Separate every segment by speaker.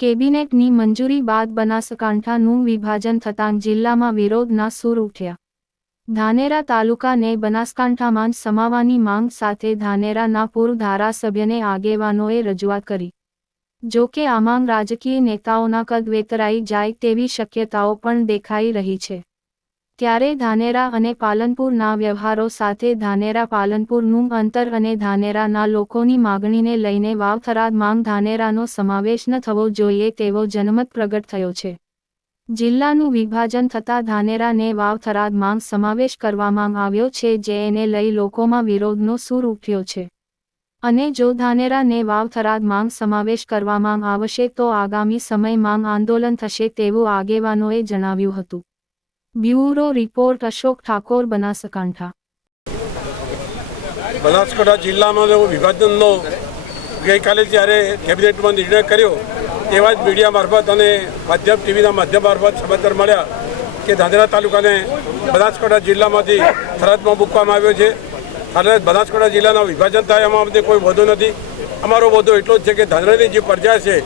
Speaker 1: કેબિનેટની મંજૂરી બાદ બનાસકાંઠાનું વિભાજન થતાં જિલ્લામાં વિરોધના સૂર ઉઠ્યા. ધાનેરા તાલુકાને બનાસકાંઠામાં સમાવાની માંગ સાથે ધાનેરાના પૂર્વ ધારાસભ્યને આગેવાનોએ રજૂઆત કરી. જો કે આ માંગ રાજકીય નેતાઓના કદ વેતરાઈ જાય તેવી શક્યતાઓ પણ દેખાઈ રહી છે. ત્યારે ધાનેરા અને પાલનપુરના વ્યવહારો સાથે ધાનેરા પાલનપુરનું અંતર અને ધાનેરાના લોકોની માગણીને લઈને વાવથરાદ માંગ ધાનેરાનો સમાવેશ ન થવો જોઈએ તેવો જનમત પ્રગટ થયો છે. જિલ્લાનું વિભાજન થતાં ધાનેરાને વાવથરાદ માંગ સમાવેશ કરવામાં આવ્યો છે જે એને લઈ લોકોમાં વિરોધનો સૂર ઉઠ્યો છે. અને જો ધાનેરાને વાવથરાદ માંગ સમાવેશ કરવામાં આવશે તો આગામી સમયમાં આંદોલન થશે તેવું આગેવાનોએ જણાવ્યું હતું. Bureau report Ashok Thakor Banaskantha.
Speaker 2: Banaskantha જિલ્લામાં જે વિભાજનનો ગઈકાલે જ્યારે કેબિનેટમાં નિર્ણય કર્યો તેવા જ મીડિયા મારફત અને માધ્યમ ટીવીના માધ્યમ મારફત સમાચાર મળ્યા કે ધાંધ્રા તાલુકાને બનાસકાંઠા જિલ્લામાંથી થરાદમાં મૂકવામાં આવ્યો છે. હાલ બનાસકાંઠા જિલ્લાના વિભાજન થાય એમાં અમને કોઈ વધુ નથી. અમારો વધુ એટલો જ છે કે ધાંધ્રાની જે પ્રજા છે,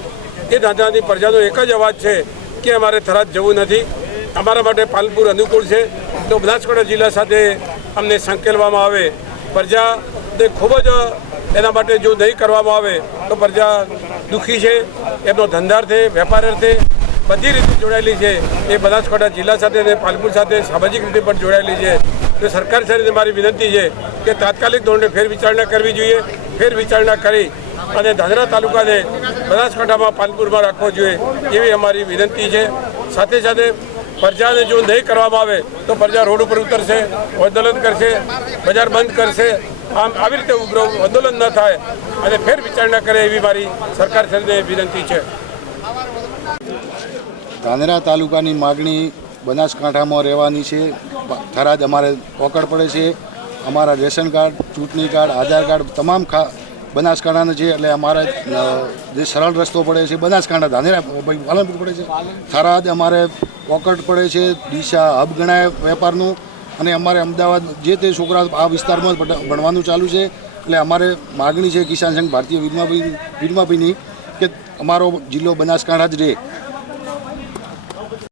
Speaker 2: એ ધાંધ્રાની પ્રજાનો એક જ અવાજ છે કે અમારે થરાદ જવું નથી. અમારા માટે પાલનપુર અનુકૂળ છે. તો બનાસકાંઠા જિલ્લા સાથે અમને સંકેલવામાં આવે. પ્રજા તે ખૂબ જ એના માટે જો નહીં કરવામાં આવે, તો પ્રજા દુઃખી છે. એમનો ધંધાર્થે વેપાર અર્થે બધી રીતે જોડાયેલી છે. એ બનાસકાંઠા જિલ્લા સાથે અને પાલનપુર સાથે સામાજિક રીતે પણ જોડાયેલી છે. તો સરકાર સાથે મારી વિનંતી છે કે તાત્કાલિક ધોરણે ફેર વિચારણા કરવી જોઈએ. ફેર વિચારણા કરી અને ધાનેરા તાલુકાને બનાસકાંઠામાં પાલનપુરમાં રાખવો જોઈએ એવી અમારી વિનંતી છે. સાથે સાથે પ્રજાને જો નહીં કરવામાં આવે તો પ્રજા રોડ ઉપર ઉતરશે, આંદોલન કરશે, બજાર બંધ કરશે. આમ આવી રીતે ઉગ્ર આંદોલન ન થાય અને ફેર વિચારણા કરે એવી મારી સરકાર સાથે વિનંતી છે.
Speaker 3: ધાનેરા તાલુકાની માગણી બનાસકાંઠામાં રહેવાની છે. થરાદ અમારે ઓકળ પડે છે. અમારા રેશન કાર્ડ, ચૂંટણી કાર્ડ, આધાર કાર્ડ, તમામ બનાસકાંઠાના છે એટલે અમારે જે સરળ રસ્તો પડે છે, બનાસકાંઠા, ધાનેરા પાલનપુર પડે છે. થરાદ અમારે પોકટ પડે છે, દિશા હબ ગણાય વેપારનું, અને અમારે અમદાવાદ જે તે છોકરા આ વિસ્તારમાં ભણવાનું ચાલુ છે, એટલે અમારે માગણી છે કિસાન સંઘ ભારતીય વીરમાભાઈ વીરમાભાઈની કે અમારો જિલ્લો બનાસકાંઠા જ રહે.